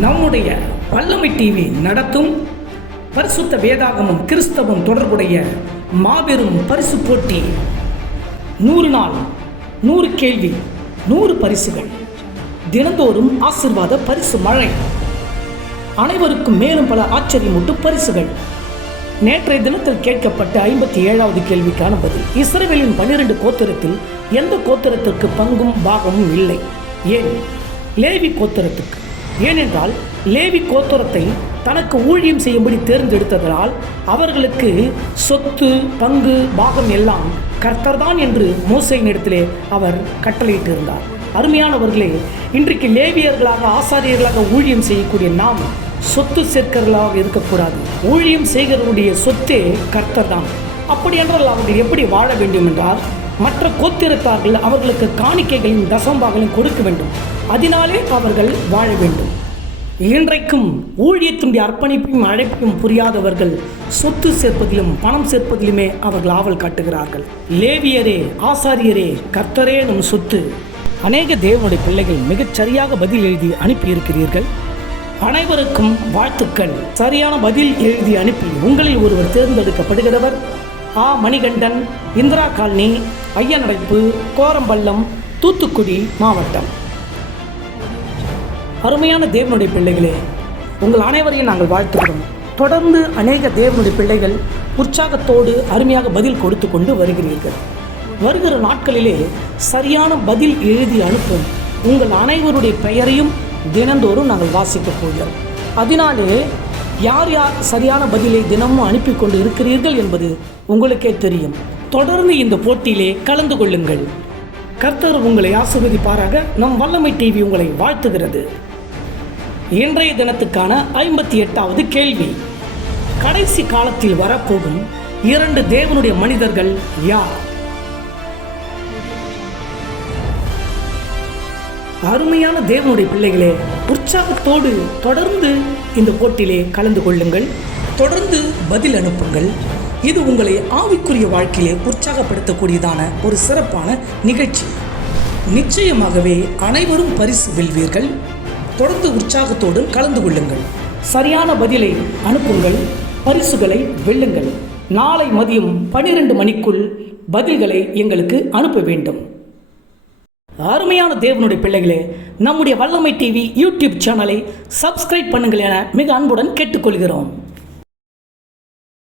நம்முடைய வல்லமை டிவி நடத்தும் பரிசுத்த வேதாகமும் கிறிஸ்தவம் தொடர்புடைய மாபெரும் பரிசு போட்டி. நூறு நாள் நூறு கேள்வி நூறு பரிசுகள். தினந்தோறும் ஆசிர்வாத பரிசு மழை. அனைவருக்கும் மேலும் பல ஆச்சரியமூட்டு பரிசுகள். நேற்றைய தினத்தில் கேட்கப்பட்ட ஐம்பத்தி ஏழாவது கேள்விக்கான பதில். இஸ்ரேலின் பன்னிரண்டு கோத்திரத்தில் எந்த கோத்திரத்திற்கு பங்கும் பாகமும் இல்லை? ஏன்? லேவி கோத்திரத்துக்கு. ஏனென்றால் லேவி கோத்தரத்தை தனக்கு ஊழியம் செய்யும்படி தேர்ந்தெடுத்ததனால் அவர்களுக்கு சொத்து பங்கு பாகம் எல்லாம் கர்த்தர்தான் என்று மோசையினிடத்திலே அவர் கட்டளையிட்டிருந்தார். அருமையானவர்களே இன்றைக்கு லேவியர்களாக ஆசாரியர்களாக ஊழியம் செய்யக்கூடிய நாம் சொத்து சேர்க்கிறவர்களாக இருக்கக்கூடாது. ஊழியம் செய்கிறவருடைய சொத்தே கர்த்தர் தான் அப்படி என்றால் அவர்கள் எப்படி வாழ வேண்டும் என்றால் மற்ற கோத்திரத்தார்கள் அவர்களுக்கு காணிக்கைகளையும் தசம்பாகளையும் கொடுக்க வேண்டும். அதனாலே அவர்கள் வாழ வேண்டும். இன்றைக்கும் ஊழியத்தினுடைய அர்ப்பணிப்பையும் அழைப்பையும் புரியாதவர்கள் சொத்து சேர்ப்பதிலும் பணம் சேர்ப்பதிலுமே அவர்கள் ஆவல் காட்டுகிறார்கள். லேவியரே ஆசாரியரே கர்த்தரே நம் சொத்து. அநேக தேவனுடைய பிள்ளைகள் மிகச் சரியாக பதில் எழுதி அனுப்பியிருக்கிறீர்கள். அனைவருக்கும் வாழ்த்துக்கள். சரியான பதில் எழுதி அனுப்பி உங்களில் ஒருவர் தேர்ந்தெடுக்கப்படுகிறவர். ஆ மணிகண்டன் இந்திரா காலனி ஐயனடைப்பு கோரம்பள்ளம் தூத்துக்குடி மாவட்டம். அருமையான தேவனுடைய பிள்ளைகளே உங்கள் அனைவரையும் நாங்கள் வாழ்த்துகிறோம். தொடர்ந்து அநேக தேவனுடைய பிள்ளைகள் உற்சாகத்தோடு அருமையாக பதில் கொடுத்து கொண்டு வருகிறீர்கள். வருகிற நாட்களிலே சரியான பதில் எழுதி அனுப்பும் உங்கள் அனைவருடைய பெயரையும் தினந்தோறும் நாங்கள் வாசிக்கப் போகிறோம். அதனாலே யார் யார் சரியான பதிலை தினமும் அனுப்பி கொண்டு இருக்கிறீர்கள் என்பது உங்களுக்கே தெரியும். தொடர்ந்து இந்த போட்டியிலே கலந்து கொள்ளுங்கள். கர்த்தர் உங்களை ஆசிர்வதிப்பாராக. நம் வல்லமை டிவி உங்களை வாழ்த்துகிறது. இன்றைய தினத்துக்கான ஐம்பத்தி எட்டாவது கேள்வி. கடைசி காலத்தில் வரப்போகும் இரண்டு தேவனுடைய மனிதர்கள் யார்? அருமையான தேவனுடைய பிள்ளைகளே உற்சாகத்தோடு தொடர்ந்து இந்த போட்டியிலே கலந்து கொள்ளுங்கள். தொடர்ந்து பதில் அனுப்புங்கள். இது உங்களை ஆவிக்குரிய வாழ்க்கையிலே உற்சாகப்படுத்தக்கூடியதான ஒரு சிறப்பான நிகழ்ச்சி. நிச்சயமாகவே அனைவரும் பரிசு வெல்வீர்கள். தொடர்ந்து உற்சாகத்தோடு கலந்து கொள்ளுங்கள். சரியான பதிலை அனுப்புங்கள். பரிசுகளை வெல்லுங்கள். நாளை மதியம் பன்னிரண்டு மணிக்குள் பதில்களை எங்களுக்கு அனுப்ப வேண்டும். அருமையான தேவனுடைய பிள்ளைகளே நம்முடைய வல்லமை டிவி யூடியூப் சேனலை சப்ஸ்கிரைப் பண்ணுங்கள் என மிக அன்புடன் கேட்டுக்கொள்கிறோம்.